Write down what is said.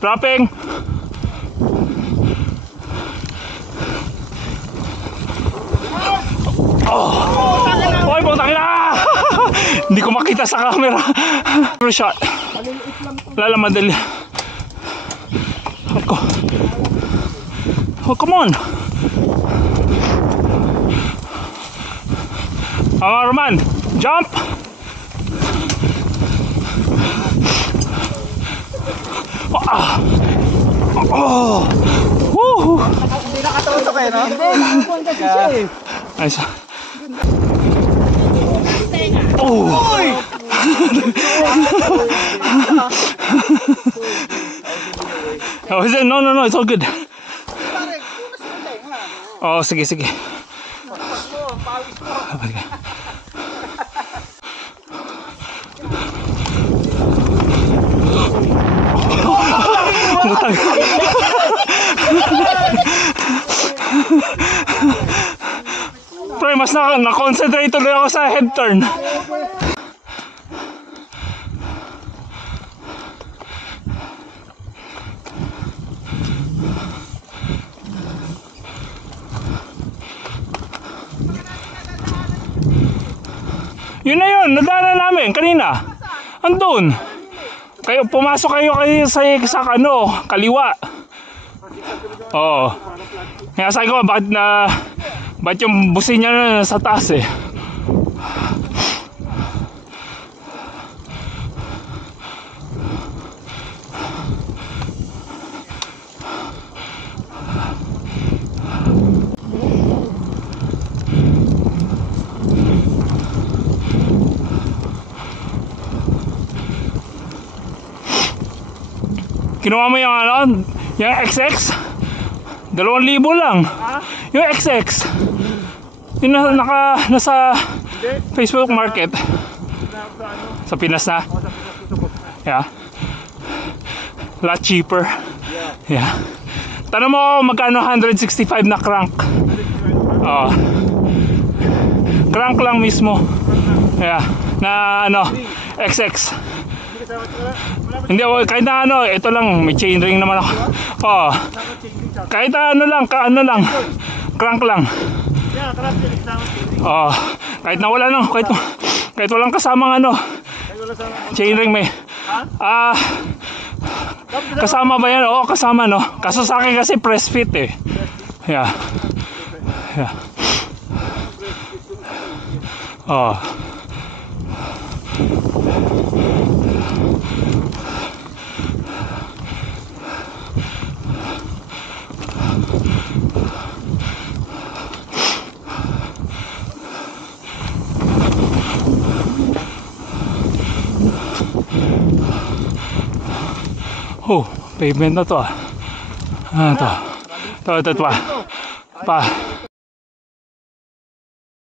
Dropping. Oh. Oy, putang ina. Hindi ko makita sa camera. True shot. Lala madali. Ako. Oh, come on. Roman, jump. Oh. Woo. Hindi nakataon kayo, no? Hindi, nakakuhan kasi siya eh. Nice. Oh. Oh, is it? No, it's all good. Oh, sige. Butang. Pre, mas na-concentrate tuloy ako sa head turn. Yun na yun, nadaanan namin kanina. Andun. Kayo, pumasok kayo sa kaliwa. Oo. Kaya sabi ko, bakit yung busin niya sa taas eh. Kinuha mo yung yung XX? 2,000 lang. Yung XX. Yung nasa Facebook Market. Sa Pinas na? Yeah. Lot cheaper. Yeah. Tanong mo magkano 165 na crank. Crank lang mismo. Yeah. Na XX. Hindi, kahit na ito lang, may chainring naman ako. Kahit lang, crank lang. Kahit na wala lang, kahit walang kasamang chainring may. Kasama ba yan? Oo, kasama no. Kaso sa akin kasi press fit eh. Yeah. Pavement na to. Ito pa.